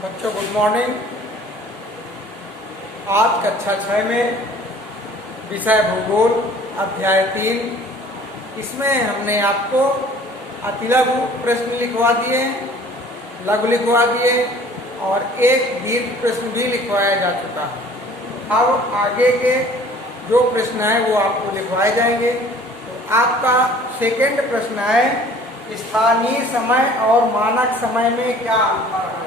बच्चों good morning. आज कक्षा 6 में विषय भूगोल अध्याय 3, इसमें हमने आपको अतिलघु प्रश्न लिखवा दिए, लघु लिखवा दिए और एक दीर्घ प्रश्न भी लिखवाया जा चुका है। अब आगे के जो प्रश्न है वो आपको लिखवाए जाएंगे। तो आपका सेकंड प्रश्न है, स्थानीय समय और मानक समय में क्या अंतर है।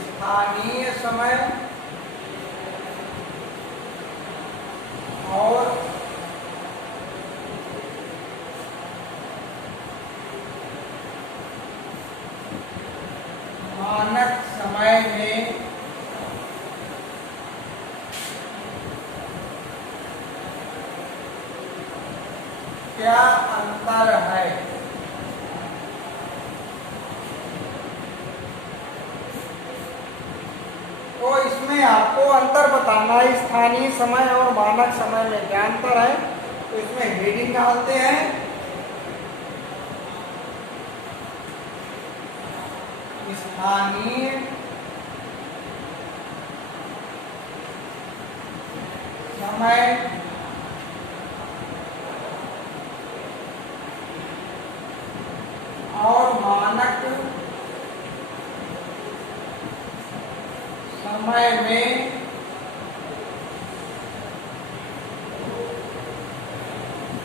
स्थानीय समय और मानक समय में क्या अंतर है। तो इसमें आपको अंतर बताना है, स्थानीय समय और मानक समय में क्या अंतर है। तो इसमें हेडिंग डालते हैं, स्थानीय समय और मानक समय में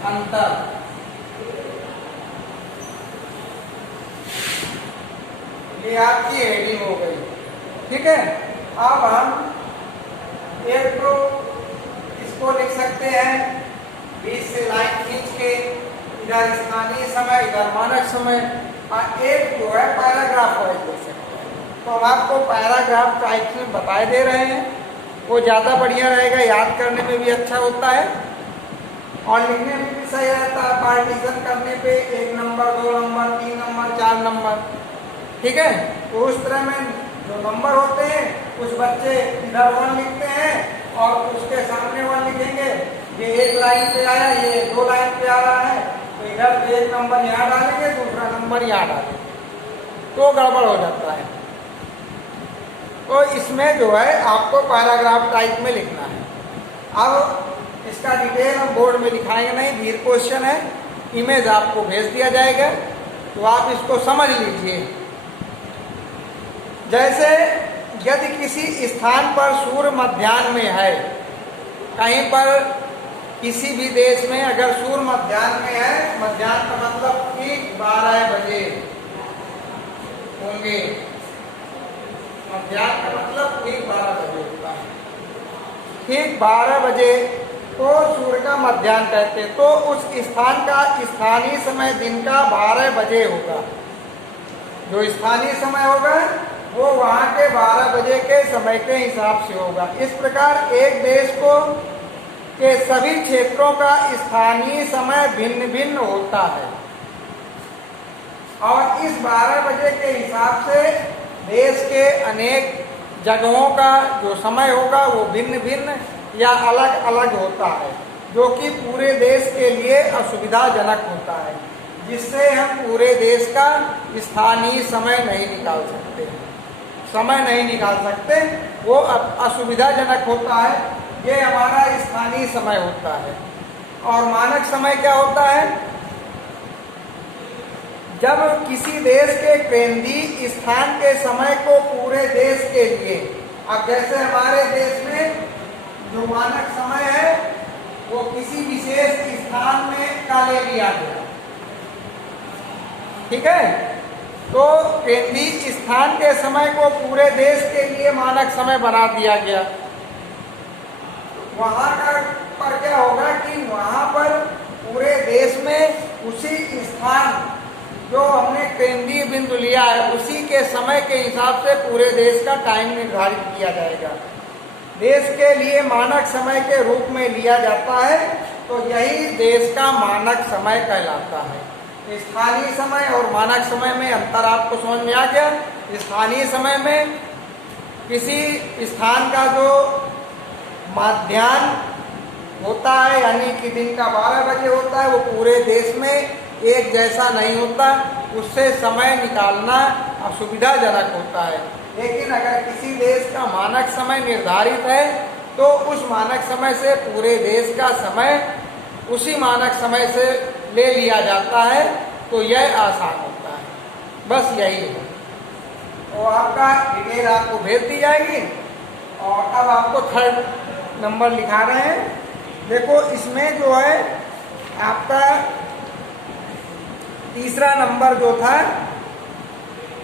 अंतर। ये आपकी हेडिंग हो गई, ठीक है। अब हम एक तो इसको लिख सकते हैं, बीच से लाइन खींच के, इधर स्थानीय समय इधर मानक समय, और एक जो है पैराग्राफ वाइज लिख सकते हैं। तो हम आपको पैराग्राफ टाइप में बताए दे रहे हैं, वो ज़्यादा बढ़िया रहेगा, याद करने में भी अच्छा होता है और लिखने में भी सही रहता है। पार्टीशन करने पे 1 नंबर 2 नंबर 3 नंबर 4 नंबर, ठीक है। तो उस तरह में जो नंबर होते हैं, कुछ बच्चे इधर 1 लिखते हैं और उसके सामने 1 लिखेंगे। ये 1 लाइन पे आया, ये 2 लाइन पे आ रहा है, तो इधर 1 नंबर यहाँ डालेंगे, दूसरा नंबर यहाँ डालेंगे, तो गड़बड़ हो जाता है। तो इसमें जो है आपको पैराग्राफ टाइप में लिखना है। अब इसका डिटेल हम बोर्ड में लिखाएंगे नहीं, धीर क्वेश्चन है, इमेज आपको भेज दिया जाएगा, तो आप इसको समझ लीजिए। जैसे यदि किसी स्थान पर सूर्य मध्याह्न में है, कहीं पर किसी भी देश में अगर सूर्य मध्याह्न में है, मध्याह्न का मतलब ठीक 12 बजे होंगे, मध्याह्न का मतलब ठीक 12 बजे होता है, ठीक 12 बजे तो सूर्य का मध्याह्न कहते हैं। तो उस स्थान का स्थानीय समय दिन का 12 बजे होगा। जो स्थानीय समय होगा वो वहाँ के 12 बजे के समय के हिसाब से होगा। इस प्रकार एक देश को के सभी क्षेत्रों का स्थानीय समय भिन्न भिन्न होता है और इस 12 बजे के हिसाब से देश के अनेक जगहों का जो समय होगा वो भिन्न भिन्न या अलग अलग होता है, जो कि पूरे देश के लिए असुविधाजनक होता है, जिससे हम पूरे देश का स्थानीय समय नहीं निकाल सकते, वो असुविधाजनक होता है। ये हमारा स्थानीय समय होता है। और मानक समय क्या होता है, जब किसी देश के केंद्रीय स्थान के समय को पूरे देश के लिए, अब जैसे हमारे देश में जो मानक समय है वो किसी विशेष स्थान में का ले लिया गया, ठीक है। तो केंद्रीय स्थान के समय को पूरे देश के लिए मानक समय बना दिया गया। वहाँ का पर क्या होगा कि वहाँ पर पूरे देश में उसी स्थान जो हमने केंद्रीय बिंदु लिया है उसी के समय के हिसाब से पूरे देश का टाइम निर्धारित किया जाएगा। देश के लिए मानक समय के रूप में लिया जाता है, तो यही देश का मानक समय कहलाता है। स्थानीय समय और मानक समय में अंतर आपको समझ में आ गया। स्थानीय समय में किसी स्थान का जो मध्याह्न होता है, यानी कि दिन का 12 बजे होता है, वो पूरे देश में एक जैसा नहीं होता, उससे समय निकालना असुविधाजनक होता है। लेकिन अगर किसी देश का मानक समय निर्धारित है तो उस मानक समय से पूरे देश का समय उसी मानक समय से ले लिया जाता है, तो यह आसान होता है। बस यही है। तो आपका डिटेल आपको भेज दी जाएगी। और अब आपको थर्ड नंबर लिखा रहे हैं। देखो इसमें जो है आपका तीसरा नंबर जो था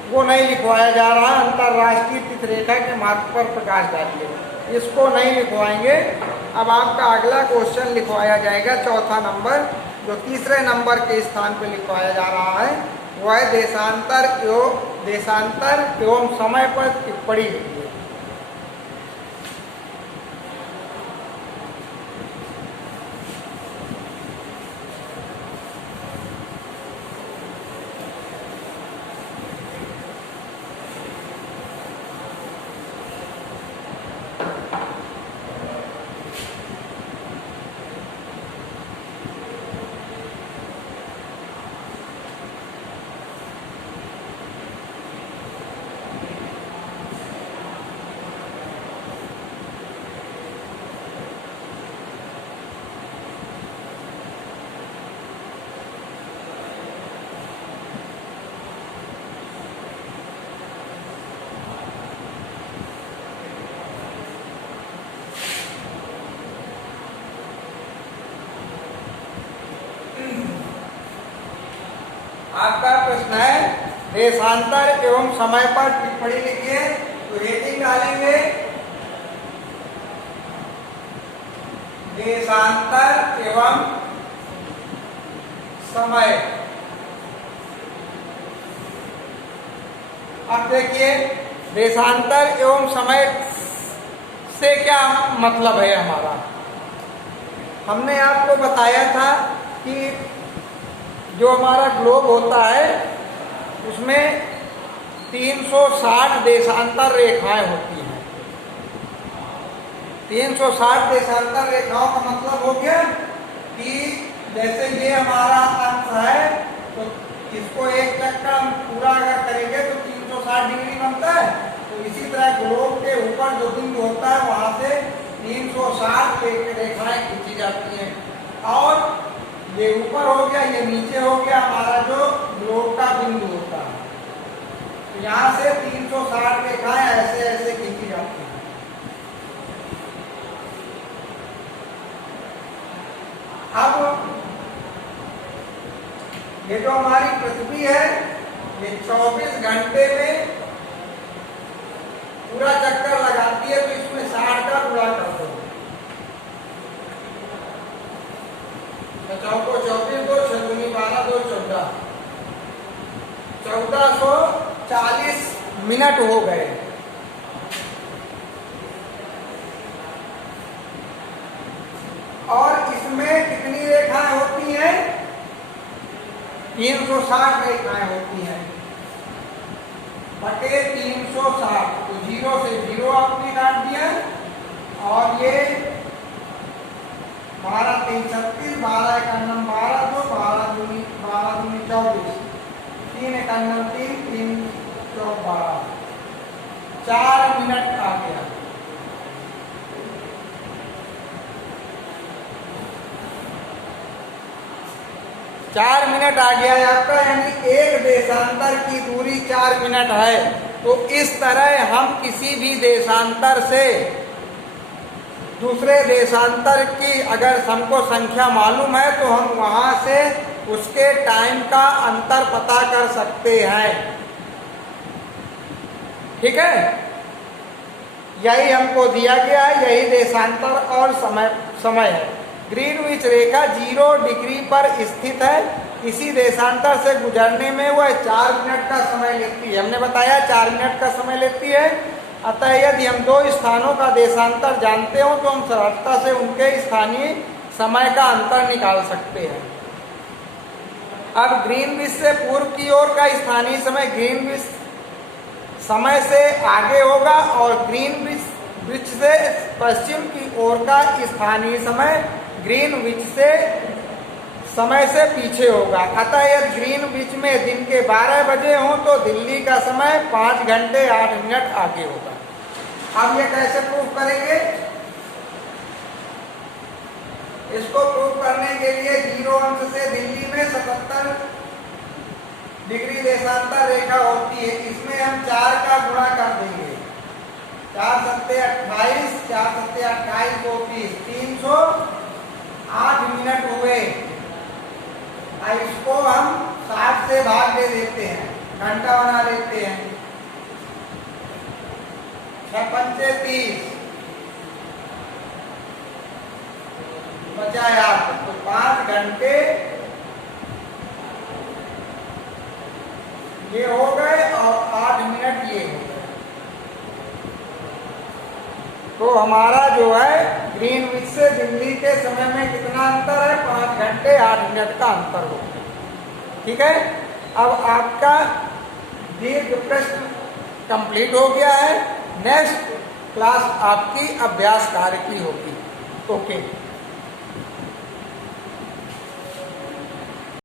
वो नहीं लिखवाया जा रहा। अंतरराष्ट्रीय तिथिरेखा के महत्व पर प्रकाश डालिए, इसको नहीं लिखवाएंगे। अब आपका अगला क्वेश्चन लिखवाया जाएगा, चौथा नंबर, जो तीसरे नंबर के स्थान पर लिखवाया जा रहा है, वह है देशांतर एवं समय पर टिप्पणी लिखिए। आपका प्रश्न है देशांतर एवं समय पर टिप्पणी लिखिए। तो हेडिंग डालेंगे देशांतर एवं समय। अब देखिए देशांतर एवं समय से क्या मतलब है हमारा। हमने आपको बताया था कि जो हमारा ग्लोब होता है उसमें 360 देशांतर रेखाएं होती हैं। 360 देशांतर रेखाओं का मतलब हो गया कि जैसे ये हमारा अक्ष है तो इसको एक चक्कर हम पूरा अगर करेंगे तो 360 डिग्री बनता है। तो इसी तरह ग्लोब के ऊपर जो बिंदु होता है वहां से 360 रेखाएं खींची जाती हैं। और ये ऊपर हो गया, ये नीचे हो गया हमारा जो ग्लोब का बिंदु होता है। तो यहाँ से 360 रेखाएं ऐसे ऐसे खींची जाती हैं। अब ये जो हमारी पृथ्वी है ये 24 घंटे में पूरा चक्कर लगाती है, तो इसमें 60 का गुणा कर दो। चौको 24, 2 छदुनी 12, 2 14, 1440 मिनट हो गए। और इसमें कितनी रेखाएं होती हैं? 360 रेखाएं होती हैं बटे 360। तो 0 से 0 आपने काट दिया। और ये 12 3 36, 12 91 12, 2 12 दूनी 24, 3 91 3, 3 4 12, 4 मिनट आ गया। चार मिनट आ गया है आपका, यानी एक देशांतर की दूरी 4 मिनट है। तो इस तरह हम किसी भी देशांतर से दूसरे देशांतर की अगर हमको संख्या मालूम है तो हम वहां से उसके टाइम का अंतर पता कर सकते हैं। ठीक है, यही हमको दिया गया है, यही देशांतर और समय है। ग्रीनविच रेखा 0 डिग्री पर स्थित है। इसी देशांतर से गुजरने में वह 4 मिनट का समय लेती है। हमने बताया 4 मिनट का समय लेती है। अतः यदि हम 2 स्थानों का देशांतर जानते हो तो हम सरलता से उनके स्थानीय समय का अंतर निकाल सकते हैं। अब ग्रीनविच से पूर्व की ओर का स्थानीय समय ग्रीनविच समय से आगे होगा और ग्रीनविच से पश्चिम की ओर का स्थानीय समय ग्रीनविच से समय से पीछे होगा। अतः यदि ग्रीनविच में दिन के 12 बजे हो तो दिल्ली का समय 5 घंटे 8 मिनट आगे होगा। अब ये कैसे प्रूफ करेंगे? इसको प्रूफ करने के लिए 0 अंश से दिल्ली में 77 डिग्री देशांतर रेखा होती है, इसमें हम 4 का गुणा कर देंगे। 4 सत्ते 28, 4 सत्ते 28 को 30, 308 मिनट हुए। अब इसको हम 60 से भाग दे देते हैं, घंटा बना लेते हैं। 6 पंचे 30, बचाए 8, तो 5 घंटे ये हो गए और 8 मिनट ये हो गए। तो हमारा जो है ग्रीनविच से दिल्ली के समय में कितना अंतर है? 5 घंटे 8 मिनट का अंतर हो गया। ठीक है, अब आपका दीर्घ प्रश्न कंप्लीट हो गया है। नेक्स्ट क्लास आपकी अभ्यास कार्य की होगी। ओके।